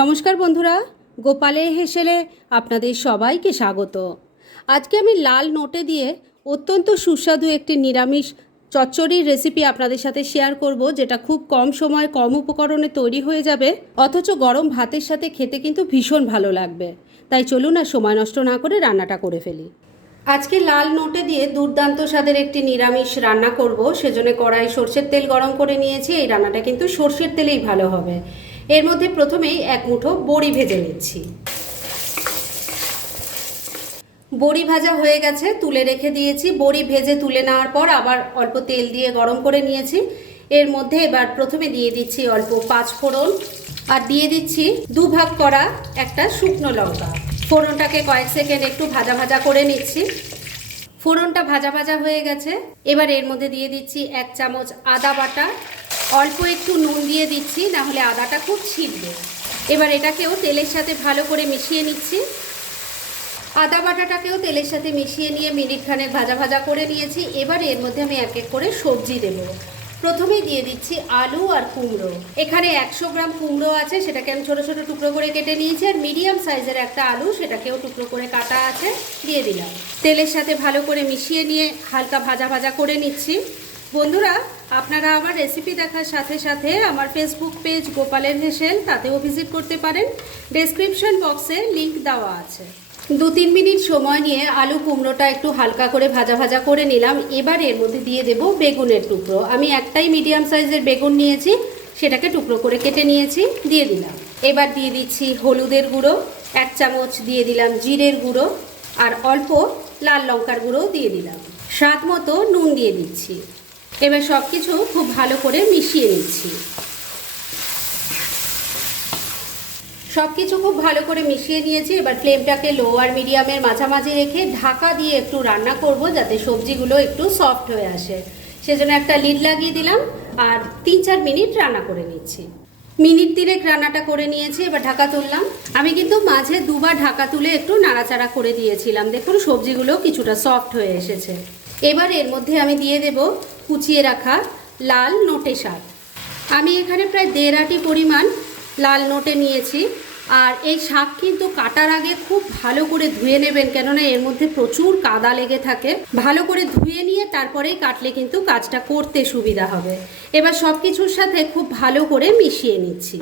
নমস্কার বন্ধুরা, গোপালে হেসেলে আপনাদের সবাইকে স্বাগত। আজকে আমি লাল নোটে দিয়ে অত্যন্ত সুস্বাদু একটি নিরামিষ চচ্চড়ির রেসিপি আপনাদের সাথে শেয়ার করব, যেটা খুব কম সময় কম উপকরণে তৈরি হয়ে যাবে, অথচ গরম ভাতের সাথে খেতে কিন্তু ভীষণ ভালো লাগবে। তাই চলুন আর সময় নষ্ট না করে রান্নাটা করে ফেলি। আজকে লাল নোটে দিয়ে দুর্দান্ত স্বাদের একটি নিরামিষ রান্না করব, সেজন্য কড়াই সর্ষের তেল গরম করে নিয়েছি, এই রান্নাটা কিন্তু সর্ষের তেলেই ভালো হবে। এর মধ্যে প্রথমেই এক মুঠো বড়ি ভেজে নিচ্ছি। বড়ি ভাজা হয়ে গেছে, তুলে রেখে দিয়েছি। বড়ি ভেজে তুলে নেওয়ার পর আবার অল্প তেল দিয়ে গরম করে নিয়েছি। এর মধ্যে এবার প্রথমে দিয়ে দিচ্ছি অল্প পাঁচ ফোড়ন আর দিয়ে দিচ্ছি দু ভাগ করা একটা শুকনো লঙ্কা। ফোড়নটাকে কয়েক সেকেন্ড একটু ভাজা ভাজা করে নিচ্ছি। ফোড়নটা ভাজা ভাজা হয়ে গেছে। এবার এর মধ্যে দিয়ে দিচ্ছি এক চামচ আদা বাটা অল্প একটু নুন দিয়ে দিচ্ছি না হলে আদাটা খুব ছিটবে এবার এটাকেও তেলের সাথে ভালো করে মিশিয়ে নিচ্ছি। আদা বাটাটাকেও তেলের সাথে মিশিয়ে নিয়ে মিনিট খানেক ভাজা ভাজা করে নিয়েছি। এবার এর মধ্যে আমি এক এক করে সবজি দেবো। প্রথমেই দিয়ে দিচ্ছি আলু আর কুমড়ো। এখানে একশো গ্রাম কুমড়ো আছে, সেটাকে আমি ছোটো ছোটো টুকরো করে কেটে নিয়েছি, আর মিডিয়াম সাইজের একটা আলু, সেটাকেও টুকরো করে কাটা আছে, দিয়ে দিলাম। তেলের সাথে ভালো করে মিশিয়ে নিয়ে হালকা ভাজা ভাজা করে নিচ্ছি। বন্ধুরা আপনারা আমার রেসিপি দেখার সাথে সাথে আমার ফেসবুক পেজ গোপালের হেসেল তাতেও ভিজিট করতে পারেন। ডেসক্রিপশন বক্সে লিংক দেওয়া আছে। দু তিন মিনিট সময় নিয়ে আলু কুমড়োটা একটু হালকা করে ভাজা ভাজা করে নিলাম। এবার এর মধ্যে দিয়ে দেব বেগুনের টুকরো। আমি একটাই মিডিয়াম সাইজের বেগুন নিয়েছি, সেটাকে টুকরো করে কেটে নিয়েছি, দিয়ে দিলাম। এবার দিয়ে দিচ্ছি হলুদের গুঁড়ো, এক চামচ দিয়ে দিলাম জিরের গুঁড়ো, আর অল্প লাল লঙ্কার গুঁড়ো দিয়ে দিলাম। স্বাদ মতো নুন দিয়ে দিচ্ছি। এবার সব কিছু খুব ভালো করে মিশিয়ে নিচ্ছি। সব কিছু খুব ভালো করে মিশিয়ে নিয়েছি, এবার ফ্লেমটাকে লো আর মিডিয়ামের মাঝামাঝি রেখে ঢাকা দিয়ে একটু রান্না করব যাতে সবজিগুলো একটু সফট হয়ে আসে। সেজন্য একটা লিড লাগিয়ে দিলাম আর তিন চার মিনিট রান্না করে নিচ্ছি। মিনিট তিনেক রান্নাটা করে নিয়েছি, এবার ঢাকা তুললাম। আমি কিন্তু মাঝে দুবার ঢাকা তুলে একটু নাড়াচাড়া করে দিয়েছিলাম। দেখুন, সবজিগুলো কিছুটা সফট হয়ে এসেছে। এবার এর মধ্যে আমি দিয়ে দেব কুচিয়ে রাখা লাল নোটে শাক আমি এখানে প্রায় দেড় আটি পরিমাণ লাল নোটে নিয়েছি। আর এই শাক কিন্তু কাটার আগে খুব ভালো করে ধুয়ে নেবেন, কেননা এর মধ্যে প্রচুর কাদা লেগে থাকে। ভালো করে ধুয়ে নিয়ে তারপরেই কাটলে কিন্তু কাজটা করতে সুবিধা হবে। এবার সব কিছুর সাথে খুব ভালো করে মিশিয়ে নিচ্ছি।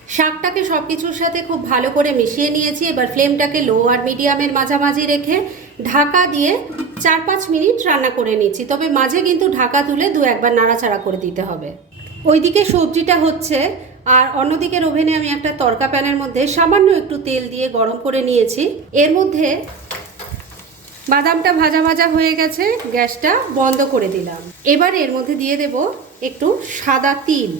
শাকটাকে সব কিছুর সাথে খুব ভালো করে মিশিয়ে নিয়েছি। এবার ফ্লেমটাকে লো আর মিডিয়ামের মাঝামাঝি রেখে ঢাকা দিয়ে চার পাঁচ মিনিট রান্না করে নিচ্ছি। তবে মাঝে কিন্তু ঢাকা তুলে দু একবার নাড়াচাড়া করে দিতে হবে। ওইদিকে সবজিটা হচ্ছে, আর অন্যদিকের ওভেনে আমি একটা তরকা প্যানের মধ্যে সামান্য একটু তেল দিয়ে গরম করে নিয়েছি। এর মধ্যে বাদামটা ভাজা ভাজা হয়ে গেছে, গ্যাসটা বন্ধ করে দিলাম। এবার এর মধ্যে দিয়ে দেব একটু সাদা তিল।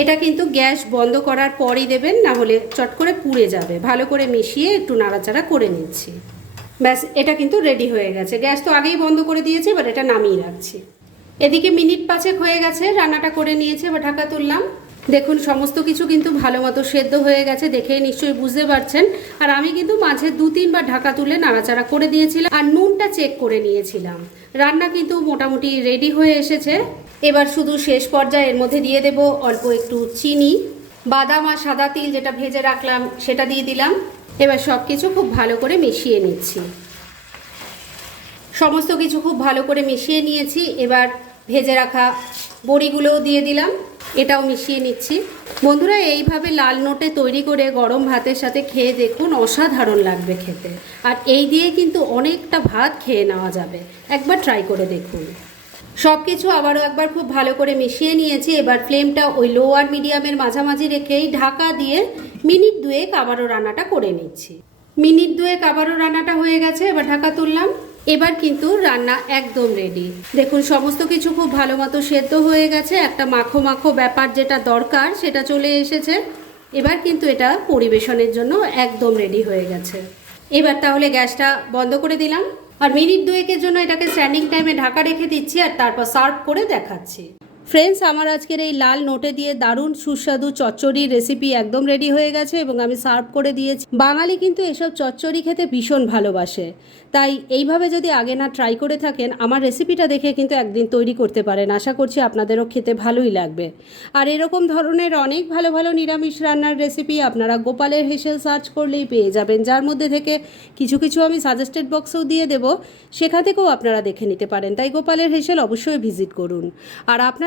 এটা কিন্তু গ্যাস বন্ধ করার পরই দেবেন, না হলে চট করে পুড়ে যাবে। ভালো করে মিশিয়ে একটু নাড়াচাড়া করে নিচ্ছি। ব্যাস, এটা কিন্তু রেডি হয়ে গেছে। গ্যাস তো আগেই বন্ধ করে দিয়েছি, এবার এটা নামিয়ে রাখছি। এদিকে মিনিট পাঁচেক হয়ে গেছে, রান্নাটা করে নিয়েছে বা ঢাকা তুললাম। দেখুন, সমস্ত কিছু কিন্তু ভালো মতো সেদ্ধ হয়ে গেছে দেখেই নিশ্চয়ই বুঝতে পারছেন। আর আমি কিন্তু মাঝে দু তিনবার ঢাকা তুলে নাড়াচাড়া করে দিয়েছিলাম আর নুনটা চেক করে নিয়েছিলাম। রান্না কিন্তু মোটামুটি রেডি হয়ে এসেছে। এবার শুধু শেষ পর্যায়ে এর মধ্যে দিয়ে দেব অল্প একটু চিনি, বাদাম আর সাদা তিল যেটা ভেজে রাখলাম, সেটা দিয়ে দিলাম। এবার সব কিছু খুব ভালো করে মিশিয়ে নিচ্ছি। সমস্ত কিছু খুব ভালো করে মিশিয়ে নিয়েছি। এবার ভেজে রাখা বড়িগুলোও দিয়ে দিলাম। এটাও মিশিয়ে নিচ্ছি। বন্ধুরা, এইভাবে লাল নোটে তৈরি করে গরম ভাতের সাথে খেয়ে দেখুন অসাধারণ লাগবে খেতে। আর এই দিয়ে কিন্তু অনেকটা ভাত খেয়ে নেওয়া যাবে। একবার ট্রাই করে দেখুন। সব কিছু আবারও একবার খুব ভালো করে মিশিয়ে নিয়েছি। এবার ফ্লেমটা ওই লো আর মিডিয়ামের মাঝামাঝি রেখেই ঢাকা দিয়ে মিনিট দুয়েক আবারও রান্নাটা করে নিচ্ছি। মিনিট দুয়েক আবারও রান্নাটা হয়ে গেছে, এবার ঢাকা তুললাম। এবার কিন্তু রান্না একদম রেডি দেখুন, সমস্ত কিছু খুব ভালো মতো সেদ্ধ হয়ে গেছে। একটা মাখো মাখো ব্যাপার যেটা দরকার, সেটা চলে এসেছে। এবার কিন্তু এটা পরিবেশনের জন্য একদম রেডি হয়ে গেছে। এবার তাহলে গ্যাসটা বন্ধ করে দিলাম। আর মিনিট দুয়েকের জন্য এটাকে স্ট্যান্ডিং টাইমে ঢাকা রেখে দিচ্ছি আর তারপর সার্ভ করে দেখাচ্ছি। ফ্রেন্ডস আমার আজকের এই লাল নোটে দিয়ে দারুণ সুস্বাদু চচ্চড়ির রেসিপি একদম রেডি হয়ে গেছে এবং আমি সার্ভ করে দিয়েছি। বাঙালি কিন্তু এসব চচ্চড়ি খেতে ভীষণ ভালোবাসে। তাই এইভাবে যদি আগে না ট্রাই করে থাকেন, আমার রেসিপিটা দেখে কিন্তু একদিন তৈরি করতে পারেন। আশা করছি আপনাদেরও খেতে ভালোই লাগবে। আর এরকম ধরনের অনেক ভালো ভালো নিরামিষ রান্নার রেসিপি আপনারা গোপালের হেসেল সার্চ করলেই পেয়ে যাবেন। যার মধ্যে থেকে কিছু কিছু আমি সাজেস্টেড বক্সেও দিয়ে দেব। সেখান থেকেও আপনারা দেখে নিতে পারেন। তাই গোপালের হেসেল অবশ্যই ভিজিট করুন। আর